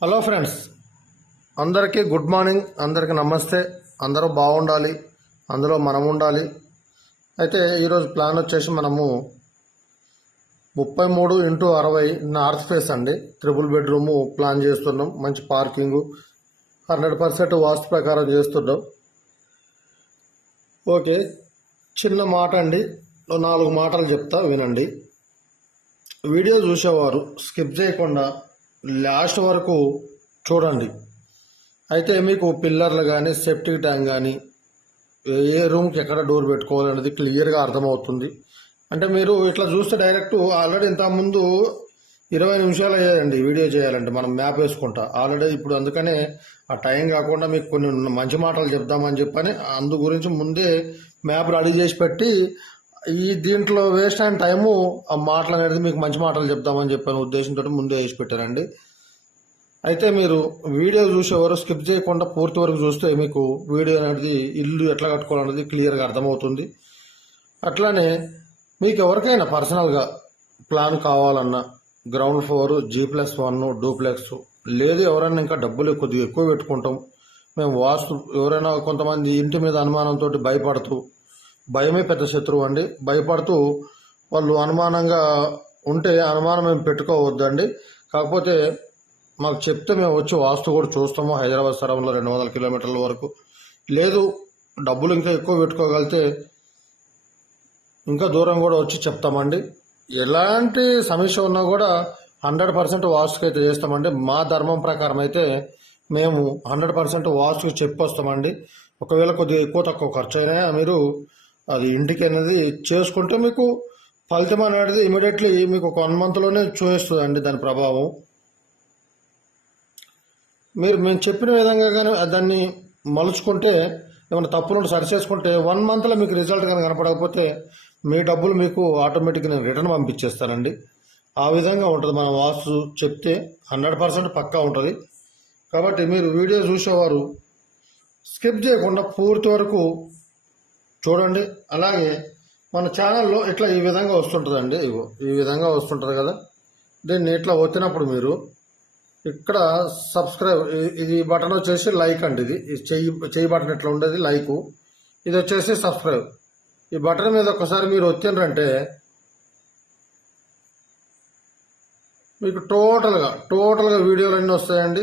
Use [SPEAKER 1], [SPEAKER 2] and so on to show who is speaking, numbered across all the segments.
[SPEAKER 1] Hello friends అందరికీ good morning అందరికీ నమస్తే అందరూ బాగుండాలి అందులో మనం ఉండాలి అయితే ఈరోజు ప్లాన్ వచ్చేసి మనము ముప్పై మూడు ఇంటూ అరవై నార్త్ ఫేస్ అండి. త్రిబుల్ బెడ్రూము ప్లాన్ చేస్తున్నాం మంచి పార్కింగు హండ్రెడ్ పర్సెంట్ వాస్తు ప్రకారం చేస్తున్నాం. ఓకే చిన్న మాట అండి నాలుగు మాటలు చెప్తా వినండి. వీడియో చూసేవారు స్కిప్ చేయకుండా లాస్ట్ వరకు చూడండి. అయితే మీకు పిల్లర్లు కానీ సెప్టిక్ ట్యాంక్ కానీ ఏ రూమ్కి ఎక్కడ డోర్ పెట్టుకోవాలనేది క్లియర్గా అర్థమవుతుంది. అంటే మీరు ఇట్లా చూస్తే డైరెక్ట్ ఆల్రెడీ ఇంతకుముందు ఇరవై నిమిషాలు అయ్యాయండి వీడియో చేయాలంటే మనం మ్యాప్ వేసుకుంటా. ఆల్రెడీ ఇప్పుడు అందుకనే ఆ టైం కాకుండా మీకు కొన్ని మంచి మాటలు చెప్దామని చెప్పని అందు గురించి ముందే మ్యాప్ రెడీ చేసి పెట్టి ఈ దీంట్లో వేస్ట్ అయిన టైము ఆ మాటలు అనేది మీకు మంచి మాటలు చెప్దామని చెప్పిన. ఉద్దేశంతో ముందే వేసి పెట్టారండి అయితే మీరు వీడియో చూసేవారు స్కిప్ చేయకుండా పూర్తి వరకు చూస్తే మీకు వీడియో అనేది ఇల్లు ఎట్లా కట్టుకోవాలనేది క్లియర్గా అర్థమవుతుంది. అట్లానే మీకు ఎవరికైనా పర్సనల్గా ప్లాన్ కావాలన్నా ground floor G plus one duplex లేదు ఎవరైనా ఇంకా డబ్బులు కొద్దిగా ఎక్కువ పెట్టుకుంటాం. మేము వాస్తు ఎవరైనా కొంతమంది ఇంటి మీద అనుమానంతో భయపడుతూ భయమే పెద్ద శత్రువు అండి. భయపడుతూ వాళ్ళు అనుమానంగా ఉంటే అనుమానం మేము పెట్టుకోవద్దండి. కాకపోతే మాకు చెప్తే మేము వచ్చి వాస్తు కూడా చూస్తాము హైదరాబాద్ స్థలంలో రెండు వందల కిలోమీటర్ల వరకు. లేదు డబ్బులు ఇంకా ఎక్కువ పెట్టుకోగలిగితే ఇంకా దూరం కూడా వచ్చి చెప్తామండి. ఎలాంటి సమస్య ఉన్నా కూడా హండ్రెడ్ పర్సెంట్ వాస్తుకి అయితే చేస్తామండి. మా ధర్మం ప్రకారం అయితే మేము హండ్రెడ్ పర్సెంట్ వాస్తుకు చెప్పొస్తామండి. ఒకవేళ కొద్దిగా ఎక్కువ తక్కువ ఖర్చు అయినా మీరు అది ఇంటికి అనేది చేసుకుంటే మీకు ఫలితం అనేది ఇమీడియట్లీ మీకు ఒక వన్ మంత్లోనే చూపిస్తుందండి దాని ప్రభావం. మీరు మేము చెప్పిన విధంగా కానీ దాన్ని మలుచుకుంటే ఏమైనా తప్పులు సరి చేసుకుంటే వన్ మంత్లో మీకు రిజల్ట్ కానీ కనపడకపోతే మీ డబ్బులు మీకు ఆటోమేటిక్గా నేను రిటర్న్ పంపించేస్తానండి ఆ విధంగా ఉంటుంది. మనం వాస్తు చెప్తే హండ్రెడ్ పర్సెంట్ పక్కా ఉంటుంది. కాబట్టి మీరు వీడియో చూసేవారు స్కిప్ చేయకుండా పూర్తి వరకు చూడండి. అలాగే మన ఛానల్లో ఇట్లా ఈ విధంగా వస్తుంటుందండి. ఇగో ఈ విధంగా వస్తుంటుంది కదా. దీన్ని ఇట్లా వచ్చినప్పుడు మీరు ఇక్కడ సబ్స్క్రైబ్ ఇది బటన్ వచ్చేసి లైక్ అండి ఇది. ఈ చెయ్యి చెయ్యి బటన్ ఇట్లా ఉండేది? లైక్. ఇది వచ్చేసి సబ్స్క్రైబ్. ఈ బటన్ మీద ఒకసారి మీరు వచ్చిండ్రంటే మీకు టోటల్గా టోటల్గా వీడియోలు అన్నీ వస్తాయండి.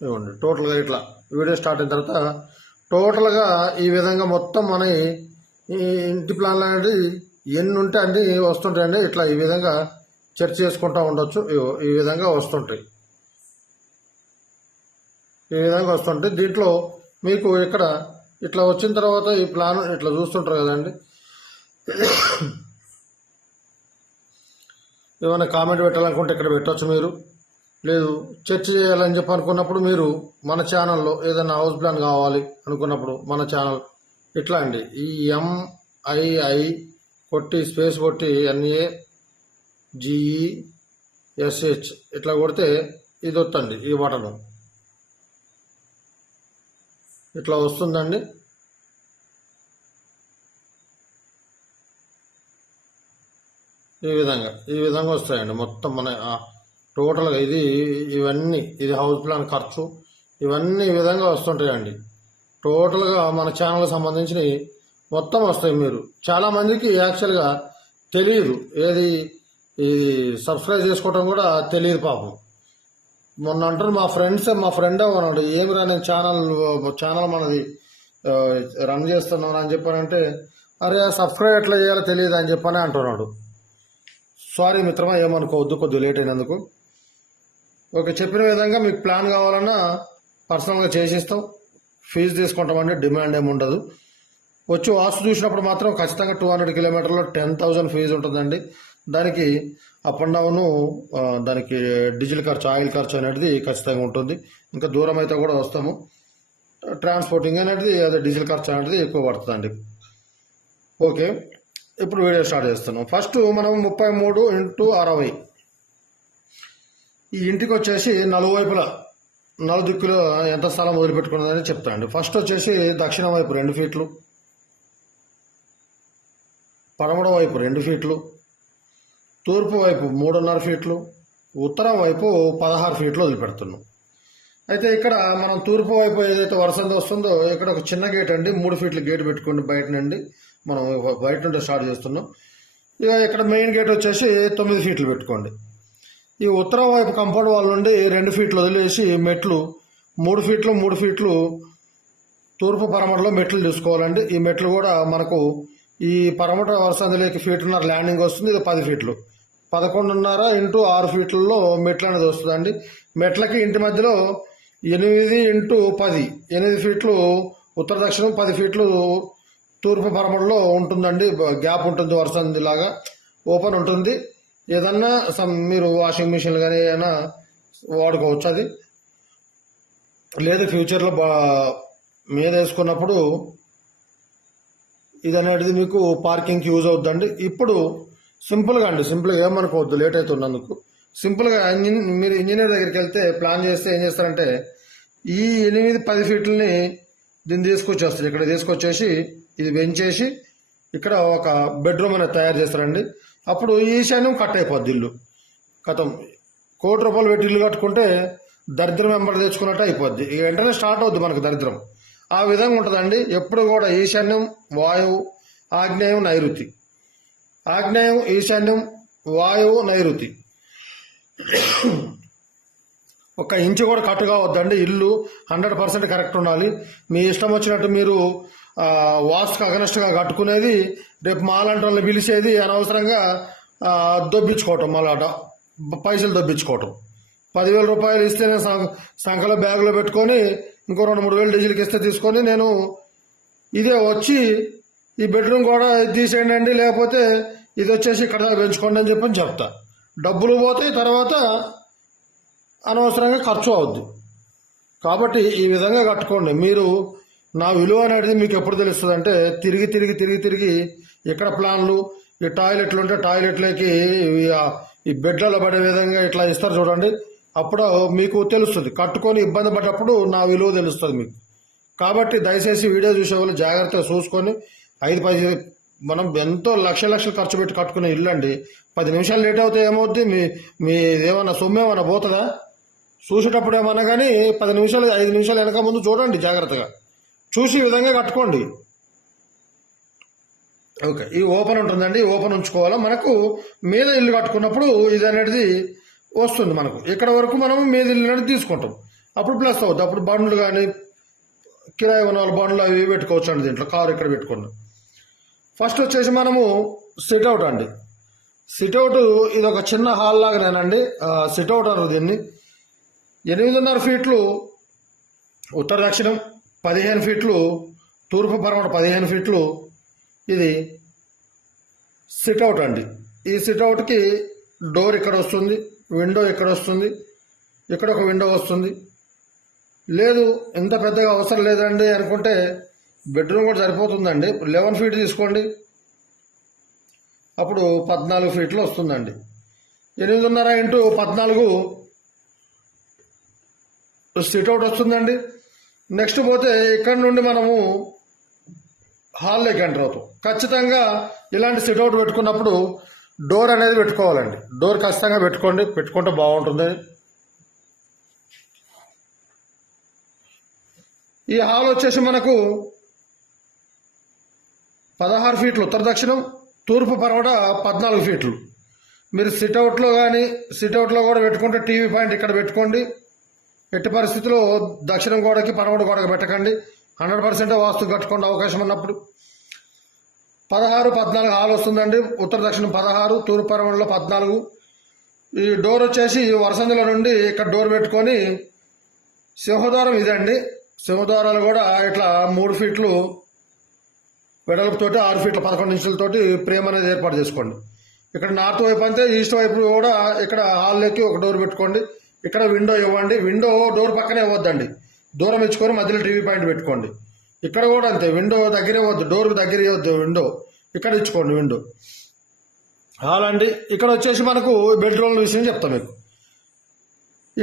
[SPEAKER 1] ఇవ్వండి టోటల్గా ఇట్లా. వీడియో స్టార్ట్ అయిన తర్వాత టోటల్గా ఈ విధంగా మొత్తం మన ఈ ఇంటి ప్లాన్లు అనేది ఎన్ని ఉంటే అన్ని వస్తుంటాయండి. ఇట్లా ఈ విధంగా చర్చ చేసుకుంటూ ఉండొచ్చు. ఈ విధంగా వస్తుంటాయి. ఈ విధంగా వస్తుంటాయి. దీంట్లో మీకు ఇక్కడ ఇట్లా వచ్చిన తర్వాత ఈ ప్లాన్ ఇట్లా చూస్తుంటారు కదండి. ఏమైనా కామెంట్ పెట్టాలనుకుంటే ఇక్కడ పెట్టవచ్చు మీరు. లేదు చర్చ చేయాలని చెప్పి అనుకున్నప్పుడు మీరు మన ఛానల్లో ఏదైనా హౌస్ ప్లాన్ కావాలి అనుకున్నప్పుడు మన ఛానల్ ఇట్లా అండి? ఈ ఎంఐఐ కొట్టి స్పేస్ కొట్టి ఎన్ఏ జిఈ ఎస్హెచ్ ఇట్లా కొడితే ఇది వస్తుంది ఈ బటన్. ఇట్లా వస్తుందండి? ఈ విధంగా ఈ విధంగా వస్తాయండి మొత్తం మన టోటల్గా ఇది ఇవన్నీ ఇది హౌస్ ప్లాన్ ఖర్చు ఇవన్నీ ఈ విధంగా వస్తుంటాయండి. టోటల్గా మన ఛానల్కి సంబంధించినవి మొత్తం వస్తాయి మీరు. చాలా మందికి యాక్చువల్గా తెలియదు. ఏది ఈ సబ్స్క్రైబ్ చేసుకోవటం కూడా తెలియదు పాపం. మొన్న అంటారు మా ఫ్రెండ్స్ మా ఫ్రెండ్ ఏమి రా నేను ఛానల్ ఛానల్ మనది రన్ చేస్తున్నాను అని చెప్పానంటే అరే సబ్స్క్రైబ్ ఎట్లా చేయాలో తెలియదు అని చెప్పని అంటున్నాడు. సారీ మిత్రమా ఏమనుకోవద్దు కొద్దిగా లేట్ అయినందుకు. ఓకే చెప్పిన విధంగా మీకు ప్లాన్ కావాలన్నా పర్సనల్గా చేసిస్తాం. ఫీజు తీసుకుంటామండి డిమాండ్ ఏమి ఉండదు. వచ్చి వాస్తు చూసినప్పుడు మాత్రం ఖచ్చితంగా టూ హండ్రెడ్ కిలోమీటర్లో టెన్ థౌజండ్ ఫీజు ఉంటుందండి. దానికి అప్ అండ్ డౌను దానికి డీజిల్ ఖర్చు ఆయిల్ ఖర్చు అనేది ఖచ్చితంగా ఉంటుంది. ఇంకా దూరం అయితే కూడా వస్తాము. ట్రాన్స్పోర్టింగ్ అనేది అదే డీజిల్ ఖర్చు అనేది ఎక్కువ పడుతుందండి. ఓకే ఇప్పుడు వీడియో స్టార్ట్ చేస్తున్నాం. ఫస్ట్ మనం ముప్పై మూడు ఇంటూ అరవై. ఈ ఇంటికి వచ్చేసి నలువైపులా నలుదిక్కులో ఎంత స్థలం వదిలిపెట్టుకున్నదని చెప్తానండి. ఫస్ట్ వచ్చేసి దక్షిణం వైపు రెండు ఫీట్లు పడమడ వైపు రెండు ఫీట్లు తూర్పు వైపు మూడున్నర ఫీట్లు ఉత్తరం వైపు పదహారు ఫీట్లు వదిలిపెడుతున్నాం. అయితే ఇక్కడ మనం తూర్పు వైపు ఏదైతే వరుసంగా వస్తుందో ఇక్కడ ఒక చిన్న గేట్ అండి. మూడు ఫీట్ల గేట్ పెట్టుకోండి బయట నుండి మనం బయట నుండి స్టార్ట్ చేస్తున్నాం. ఇక ఇక్కడ మెయిన్ గేట్ వచ్చేసి తొమ్మిది ఫీట్లు పెట్టుకోండి. ఈ ఉత్తరం వైపు కంపౌండ్ వాల్ నుండి రెండు ఫీట్లు వదిలేసి మెట్లు మూడు ఫీట్లు మూడు ఫీట్లు తూర్పు పరమటలో మెట్లు తీసుకోవాలండి. ఈ మెట్లు కూడా మనకు ఈ పరమట వరుసందులోకి ఫీటున్నర ల్యాండింగ్ వస్తుంది. ఇది పది ఫీట్లు. పదకొండున్నర ఇంటూ ఆరు ఫీట్లలో మెట్లు అనేది వస్తుందండి. మెట్లకి ఇంటి మధ్యలో ఎనిమిది ఇంటూ పది ఎనిమిది ఫీట్లు ఉత్తర దక్షిణం పది ఫీట్లు తూర్పు పరమడలో ఉంటుందండి. గ్యాప్ ఉంటుంది వరుసంది లాగా ఓపెన్ ఉంటుంది. ఏదన్నా సమ్ మీరు వాషింగ్ మిషన్లు కానీ ఏదైనా వాడుకోవచ్చు అది. లేదు ఫ్యూచర్లో బా మీద వేసుకున్నప్పుడు ఇది అనేది మీకు పార్కింగ్కి యూజ్ అవుద్దండి. ఇప్పుడు సింపుల్గా అండి సింపుల్గా ఏమనుకోవద్దు లేట్ అవుతున్నందుకు సింపుల్గా ఇంజిన్ మీరు ఇంజనీర్ దగ్గరికి వెళ్తే ప్లాన్ చేస్తే ఏం చేస్తారంటే ఈ ఎనిమిది పది ఫీట్లని దీన్ని తీసుకొచ్చేస్తారు. ఇక్కడ తీసుకొచ్చేసి ఇది వెంచేసి ఇక్కడ ఒక బెడ్రూమ్ అనేది తయారు చేస్తారండి. అప్పుడు ఈశాన్యం కట్ అయిపోద్ది ఇల్లు. కథం కోటి రూపాయలు పెట్టి ఇల్లు కట్టుకుంటే దరిద్రం వెంబడి తెచ్చుకున్నట్టు అయిపోద్ది. ఇక వెంటనే స్టార్ట్ అవుద్ది మనకు దరిద్రం. ఆ విధంగా ఉంటుందండి. ఎప్పుడు కూడా ఈశాన్యం వాయువు ఆగ్నేయం నైరుతి. ఆగ్నేయం ఈశాన్యం వాయువు నైరుతి. ఒక ఇంచు కూడా కట్టుగా వద్దండి ఇల్లు హండ్రెడ్ పర్సెంట్ కరెక్ట్ ఉండాలి. మీ ఇష్టం వచ్చినట్టు మీరు వాస్తుకు అగనెస్ట్గా కట్టుకునేది రేపు మాలాంటి వాళ్ళని పిలిచేది అనవసరంగా దొబ్బించుకోవటం మళ్ళా పైసలు దొబ్బించుకోవటం. పదివేల రూపాయలు ఇస్తే సం- సంఖలో బ్యాగులో పెట్టుకొని ఇంకో రెండు మూడు వేలు డీజిల్కి ఇస్తే తీసుకొని నేను ఇదే వచ్చి ఈ బెడ్రూమ్ కూడా తీసేయండి లేకపోతే ఇది వచ్చేసి ఇక్కడ దాకా పెంచుకోండి అని చెప్పని చెప్తా. డబ్బులు పోతాయి తర్వాత అనవసరంగా ఖర్చు అవుద్ది. కాబట్టి ఈ విధంగా కట్టుకోండి. మీరు నా విలువ అనేది మీకు ఎప్పుడు తెలుస్తుంది అంటే తిరిగి తిరిగి తిరిగి తిరిగి ఇక్కడ ప్లాన్లు? ఈ టాయిలెట్లు ఉంటే టాయిలెట్లకి ఈ బెడ్లలో పడే విధంగా ఇట్లా ఇస్తారు చూడండి. అప్పుడు మీకు తెలుస్తుంది. కట్టుకొని ఇబ్బంది పడ్డప్పుడు నా విలువ తెలుస్తుంది మీకు. కాబట్టి దయచేసి వీడియో చూసే వాళ్ళు జాగ్రత్తగా చూసుకొని ఐదు పది మనం ఎంతో లక్ష లక్షలు ఖర్చు పెట్టి కట్టుకునే ఇల్లు అండి. పది నిమిషాలు లేట్ అవుతే ఏమవుద్ది? మీ మీ ఏమన్నా సొమ్ము ఏమన్నా పోతుందా? చూసేటప్పుడు ఏమన్నా కానీ పది నిమిషాలు ఐదు నిమిషాలు వెనక ముందు చూడండి జాగ్రత్తగా. చూసి ఈ విధంగా కట్టుకోండి. ఓకే ఈ ఓపెన్ ఉంటుందండి ఓపెన్ ఉంచుకోవాలా? మనకు మీద ఇల్లు కట్టుకున్నప్పుడు ఇది అనేది వస్తుంది మనకు. ఇక్కడ వరకు మనం మీద ఇల్లు అనేది తీసుకుంటాం. అప్పుడు ప్లస్ అవుతుంది అప్పుడు బండ్లు కానీ కిరాయి ఉన్న వాళ్ళ బండ్లు అవి పెట్టుకోవచ్చు అండి దీంట్లో. కారు ఇక్కడ పెట్టుకున్నాం. ఫస్ట్ వచ్చేసి మనము సిట్అవుట్ అండి. సిట్అవుట్ ఇది ఒక చిన్న హాల్ లాగానేనండి సిట్అవుట్ అన్నారు దీన్ని. ఎనిమిదిన్నర ఫీట్లు ఉత్తర దక్షిణం పదిహేను ఫీట్లు తూర్పు పరమట పదిహేను ఫీట్లు ఇది సిట్అవుట్ అండి. ఈ సిట్అవుట్కి డోర్ ఇక్కడ వస్తుంది విండో ఇక్కడ వస్తుంది ఇక్కడ ఒక విండో వస్తుంది. లేదు ఇంత పెద్దగా అవసరం లేదండి అనుకుంటే బెడ్రూమ్ కూడా సరిపోతుందండి. లెవెన్ ఫీట్ తీసుకోండి. అప్పుడు పద్నాలుగు ఫీట్లు వస్తుందండి. ఎనిమిదిన్నర ఇంటూ పద్నాలుగు సిట్అవుట్ వస్తుందండి. నెక్స్ట్ పోతే ఇక్కడ నుండి మనము హాల్లోకి ఎంటర్ అవుతాం. ఖచ్చితంగా ఇలాంటి సిట్అవుట్ పెట్టుకున్నప్పుడు డోర్ అనేది పెట్టుకోవాలండి. డోర్ ఖచ్చితంగా పెట్టుకోండి. పెట్టుకుంటే బాగుంటుంది. ఈ హాల్ వచ్చేసి మనకు పదహారు ఫీట్లు ఉత్తర దక్షిణం తూర్పు పరవడ పద్నాలుగు ఫీట్లు. మీరు సిట్అవుట్లో కానీ సిట్అవుట్లో కూడా పెట్టుకుంటే టీవీ పాయింట్ ఇక్కడ పెట్టుకోండి. ఎట్టి పరిస్థితిలో దక్షిణం గోడకి పరమడ గోడకి పెట్టకండి. హండ్రెడ్ పర్సెంట్ వాస్తు కట్టుకోండి అవకాశం ఉన్నప్పుడు. పదహారు పద్నాలుగు హాల్ వస్తుందండి ఉత్తర దక్షిణం పదహారు తూర్పు పరమడలో పద్నాలుగు. ఈ డోర్ వచ్చేసి వరసందుల నుండి ఇక్కడ డోర్ పెట్టుకొని సింహద్వారం ఇదండి. సింహద్వారాలు కూడా ఇట్లా మూడు ఫీట్లు వెడల్పుతోటి ఆరు ఫీట్ల పదకొండు ఇంచులతోటి ప్రేమ అనేది ఏర్పాటు చేసుకోండి. ఇక్కడ నార్త్ వైపు అంతే ఈస్ట్ వైపు కూడా ఇక్కడ హాల్లోకి ఒక డోర్ పెట్టుకోండి. ఇక్కడ విండో ఇవ్వండి. విండో డోర్ పక్కనే ఇవ్వద్దండి. దూరం ఇచ్చుకొని మధ్యలో టీవీ పాయింట్ పెట్టుకోండి. ఇక్కడ కూడా అంతే. విండో దగ్గరే వద్దు డోర్ దగ్గర ఇవ్వద్దు విండో ఇక్కడ ఇచ్చుకోండి విండో హాల్ అండి. ఇక్కడ వచ్చేసి మనకు బెడ్రూమ్ల విషయం చెప్తాం మీకు.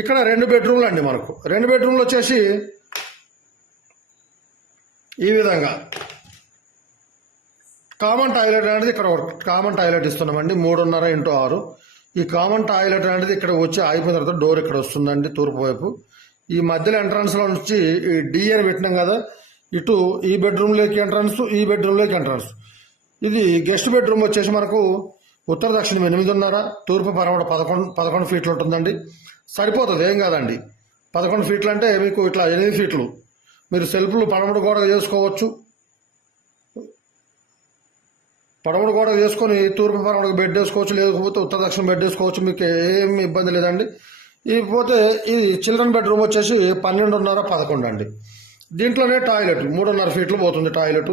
[SPEAKER 1] ఇక్కడ రెండు బెడ్రూమ్లు అండి మనకు. రెండు బెడ్రూమ్లు వచ్చేసి ఈ విధంగా. కామన్ టాయిలెట్ అనేది ఇక్కడ కామన్ టాయిలెట్ ఇస్తున్నామండి. మూడున్నర ఇంటూ ఆరు. ఈ కామన్ టాయిలెట్ అనేది ఇక్కడ వచ్చి ఆగిపోయిన తర్వాత డోర్ ఇక్కడ వస్తుందండి తూర్పు వైపు. ఈ మధ్యలో ఎంట్రన్స్లో నుంచి ఈ డి అని పెట్టినాం కదా ఇటు ఈ బెడ్రూమ్లోకి ఎంట్రన్స్ ఈ బెడ్రూమ్లోకి ఎంట్రన్స్ ఇది గెస్ట్ బెడ్రూమ్ వచ్చేసి మనకు ఉత్తర దక్షిణం ఎనిమిదిన్నర తూర్పు పరమడ పదకొండు పదకొండు ఫీట్లు ఉంటుందండి. సరిపోతుంది ఏం కాదండి. పదకొండు ఫీట్లు అంటే మీకు ఇట్లా ఎనిమిది ఫీట్లు మీరు సెల్ఫ్లు పడమడు గోడ చేసుకోవచ్చు. పడమడు గోడ చేసుకొని తూర్పు పడమటికి బెడ్ వేసుకోవచ్చు లేకపోతే ఉత్తర దక్షిణ బెడ్ వేసుకోవచ్చు మీకు ఏమి ఇబ్బంది లేదండి. ఇకపోతే ఇది చిల్డ్రన్ బెడ్రూమ్ వచ్చేసి పన్నెండున్నర పదకొండు అండి. దీంట్లోనే టాయిలెట్ మూడున్నర ఫీట్లు పోతుంది టాయిలెట్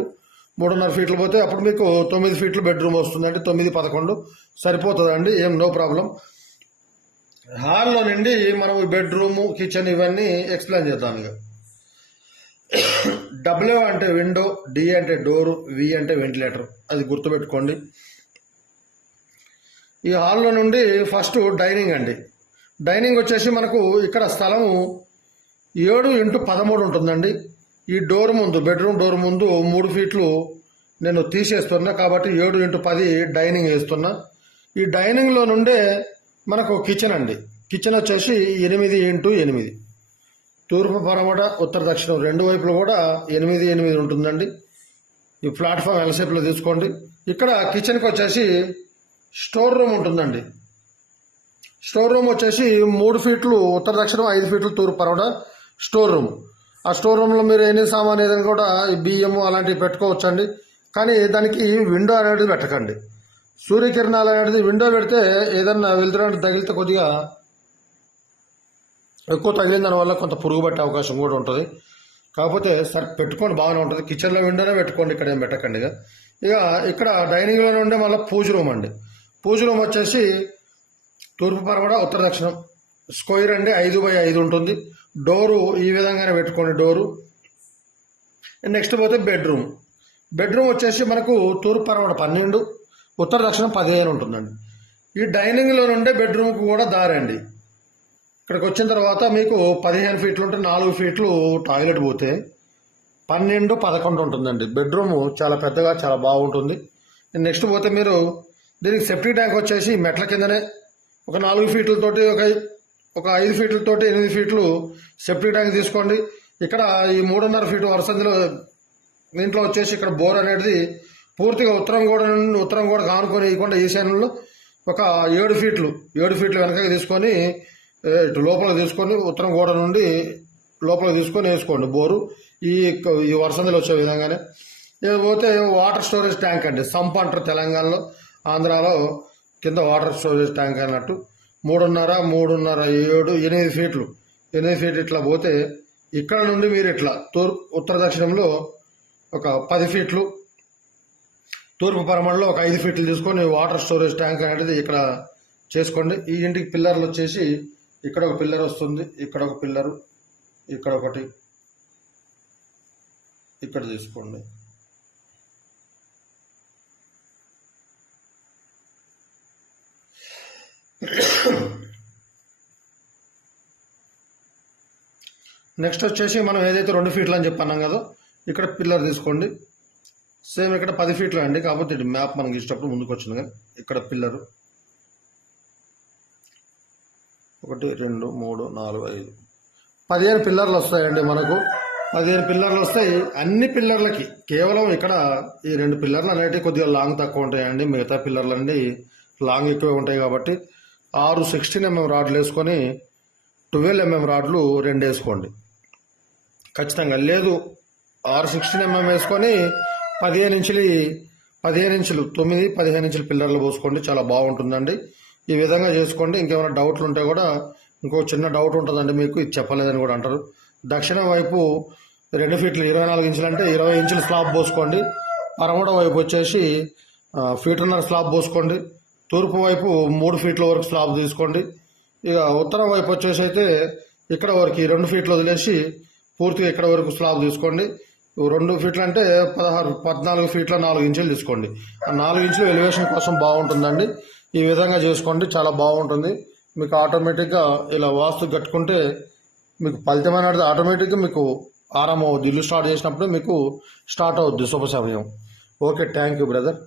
[SPEAKER 1] మూడున్నర ఫీట్లు పోతే అప్పుడు మీకు తొమ్మిది ఫీట్లు బెడ్రూమ్ వస్తుంది అంటే తొమ్మిది పదకొండు సరిపోతుందండి ఏం నో ప్రాబ్లం హాల్లో నుండి మనం బెడ్రూమ్ కిచెన్ ఇవన్నీ ఎక్స్ప్లెయిన్ చేద్దాం ఇక. డబ్ల్యూ అంటే విండో డి అంటే డోరు వి అంటే వెంటిలేటర్ అది గుర్తుపెట్టుకోండి. ఈ హాల్లో నుండి ఫస్ట్ డైనింగ్ అండి. డైనింగ్ వచ్చేసి మనకు ఇక్కడ స్థలము ఏడు ఇంటూ పదమూడు ఉంటుందండి. ఈ డోర్ ముందు బెడ్రూమ్ డోర్ ముందు మూడు ఫీట్లు నేను తీసేస్తున్నా. కాబట్టి ఏడు ఇంటూ పది డైనింగ్ వేస్తున్నా. ఈ డైనింగ్లో నుండే మనకు కిచెన్ అండి. కిచెన్ వచ్చేసి ఎనిమిది ఇంటూ ఎనిమిది. తూర్పు పరమట ఉత్తర దక్షిణం రెండు వైపులు కూడా ఎనిమిది ఎనిమిది ఉంటుందండి. ఈ ప్లాట్ఫామ్ ఎల్సేపులో తీసుకోండి. ఇక్కడ కిచెన్కి వచ్చేసి స్టోర్ రూమ్ ఉంటుందండి. స్టోర్ రూమ్ వచ్చేసి మూడు ఫీట్లు ఉత్తర దక్షిణం ఐదు ఫీట్లు తూర్పు పరమట స్టోర్ రూమ్. ఆ స్టోర్ రూమ్లో మీరు ఎన్ని సామాన్ ఏదైనా కూడా బియ్యము అలాంటివి పెట్టుకోవచ్చండి. కానీ దానికి విండో అనేది పెట్టకండి. సూర్యకిరణాలు అనేది విండో పెడితే ఏదన్నా వెళ్తున్నట్టు తగిలితే కొద్దిగా ఎక్కువ తగిలిన దానివల్ల కొంత పురుగు పట్టే అవకాశం కూడా ఉంటుంది. కాకపోతే సరే పెట్టుకోండి బాగానే ఉంటుంది. కిచెన్లో విండోనే పెట్టుకోండి ఇక్కడ ఏం పెట్టకండి ఇక. ఇక ఇక్కడ డైనింగ్లోనే ఉండే మళ్ళీ పూజ రూమ్ అండి. పూజ రూమ్ వచ్చేసి తూర్పు పరవడ ఉత్తర దక్షిణం. స్క్వేర్ అండి ఐదు బై ఐదు ఉంటుంది. డోరు ఈ విధంగానే పెట్టుకోండి డోరు. నెక్స్ట్ పోతే బెడ్రూమ్. బెడ్రూమ్ వచ్చేసి మనకు తూర్పు పరవడ పన్నెండు ఉత్తర దక్షిణం పదిహేను ఉంటుందండి. ఈ డైనింగ్లో నుండే బెడ్రూమ్కి కూడా దారండి. ఇక్కడికి వచ్చిన తర్వాత మీకు పదిహేను ఫీట్లు ఉంటే నాలుగు ఫీట్లు టాయిలెట్ పోతే పన్నెండు పదకొండు ఉంటుందండి. బెడ్రూమ్ చాలా పెద్దగా చాలా బాగుంటుంది. నెక్స్ట్ పోతే మీరు దీనికి సెఫ్టీ ట్యాంక్ వచ్చేసి మెట్ల కిందనే ఒక నాలుగు ఫీట్లతోటి ఒక ఒక ఐదు ఫీట్లతోటి ఎనిమిది ఫీట్లు సెఫ్టీ ట్యాంక్ తీసుకోండి. ఇక్కడ ఈ మూడున్నర ఫీటు వరసందిలో దీంట్లో వచ్చేసి ఇక్కడ బోర్ అనేది పూర్తిగా ఉత్తరం కూడా నుండి ఉత్తరం కూడా కానుకొని ఇవ్వకుండా ఈశాన్యంలో ఒక ఏడు ఫీట్లు ఏడు ఫీట్లు వెనకకి తీసుకొని ఇటు లోపల తీసుకొని ఉత్తరం గోడ నుండి లోపల తీసుకొని వేసుకోండి బోరు. ఈ ఈ వరసందిలో వచ్చే విధంగానే. పోతే వాటర్ స్టోరేజ్ ట్యాంక్ అండి. సంప్ అంటారు తెలంగాణలో. ఆంధ్రాలో కింద వాటర్ స్టోరేజ్ ట్యాంక్ అన్నట్టు. మూడున్నర మూడున్నర ఏడు ఎనిమిది ఫీట్లు. ఎనిమిది ఫీట్లు ఇట్లా పోతే ఇక్కడ నుండి మీరు ఇట్లా తూర్పు ఉత్తర దక్షిణంలో ఒక పది ఫీట్లు తూర్పు పరమణలో ఒక ఐదు ఫీట్లు తీసుకొని వాటర్ స్టోరేజ్ ట్యాంక్ అనేది ఇక్కడ చేసుకోండి. ఈ ఇంటికి పిల్లర్లు వచ్చేసి ఇక్కడ ఒక పిల్లర్ వస్తుంది ఇక్కడ ఒక పిల్లరు ఇక్కడ ఒకటి. ఇక్కడ తీసుకోండి. నెక్స్ట్ వచ్చేసి మనం ఏదైతే రెండు ఫీట్లు అని చెప్పన్నాం కదా ఇక్కడ పిల్లర్ తీసుకోండి. సేమ్ ఇక్కడ పది ఫీట్లు అండి కాకపోతే మ్యాప్ మనకి ఇష్టప్పుడు ముందుకు వచ్చింది కానీ ఇక్కడ పిల్లరు. ఒకటి రెండు మూడు నాలుగు ఐదు. పదిహేను పిల్లర్లు వస్తాయండి మనకు. పదిహేను పిల్లర్లు వస్తాయి అన్ని పిల్లర్లకి కేవలం ఇక్కడ ఈ రెండు పిల్లర్లు అనేటివి కొద్దిగా లాంగ్ తక్కువ ఉంటాయండి. మిగతా పిల్లర్లు అండి లాంగ్ ఎక్కువే ఉంటాయి కాబట్టి ఆరు సిక్స్టీన్ ఎంఎం రాడ్లు వేసుకొని ట్వెల్వ్ ఎంఎం రాడ్లు రెండు వేసుకోండి. ఖచ్చితంగా లేదు. ఆరు సిక్స్టీన్ ఎంఎం వేసుకొని పదిహేను ఇంచులు పదిహేను ఇంచులు తొమ్మిది పదిహేను ఇంచుల పిల్లర్లు పోసుకోండి. చాలా బాగుంటుందండి. ఈ విధంగా చేసుకోండి. ఇంకేమైనా డౌట్లు ఉంటే కూడా ఇంకో చిన్న డౌట్ ఉంటుందండి మీకు. ఇది చెప్పలేదని కూడా అంటారు. దక్షిణం వైపు రెండు ఫీట్లు ఇరవై నాలుగు ఇంచులు అంటే ఇరవై ఇంచులు స్లాబ్ పోసుకోండి. పరమడ వైపు వచ్చేసి ఆ, ఫీటున్నర స్లాబ్ పోసుకోండి. తూర్పు వైపు మూడు ఫీట్ల వరకు స్లాబ్ తీసుకోండి. ఇక ఉత్తరం వైపు వచ్చేసి అయితే ఇక్కడ వరకు రెండు ఫీట్లు వదిలేసి పూర్తిగా ఇక్కడ వరకు స్లాబ్ తీసుకోండి. రెండు ఫీట్లు అంటే పదహారు పద్నాలుగు ఫీట్ల నాలుగు ఇంచులు తీసుకోండి. ఆ నాలుగు ఇంచులు ఎలివేషన్ కోసం బాగుంటుందండి. ఈ విధంగా చేసుకోండి చాలా బాగుంటుంది. మీకు ఆటోమేటిక్గా ఇలా వాస్తు కట్టుకుంటే మీకు ఫలితమైన ఆటోమేటిక్గా మీకు ఆరాం అవుద్ది. ఇల్లు స్టార్ట్ చేసినప్పుడు మీకు స్టార్ట్ అవుద్ది శుభ సమయం. Okay thank you brother